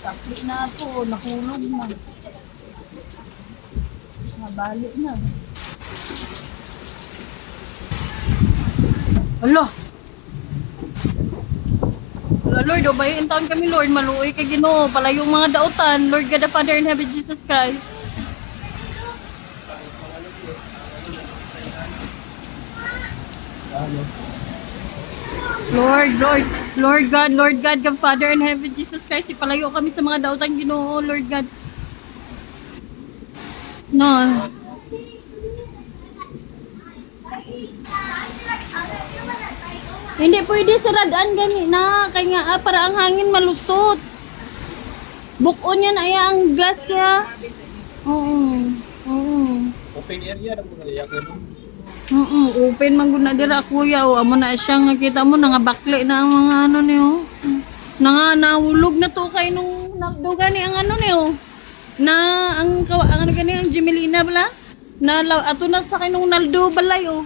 Sakit na ako, nahulog na. Nabalik na. Alo! Wala, Lord, obayin taon kami, Lord. Maluoy kay Ginoo. Palayong mga dautan. Lord God the Father in heaven, Jesus Christ. Lord God, God Father in heaven, Jesus Christ, ipalayo kami sa mga dautan Ginoo, Lord God. No. Hindi pwede saradaan gani na, kay nga para ang hangin malusot. Bukon yan ay ang glass ya. Oo. Open area na muna iyak mo. Open man gud na dira kuya o amo na siya nga kita mo nga bakli na ang mga ano niyo. Nahulog na to kay nung nagdo gani ang ano niyo. Na ang ano gani ang Gemelina bala. Na ato na sa kay nung naldo balay oh.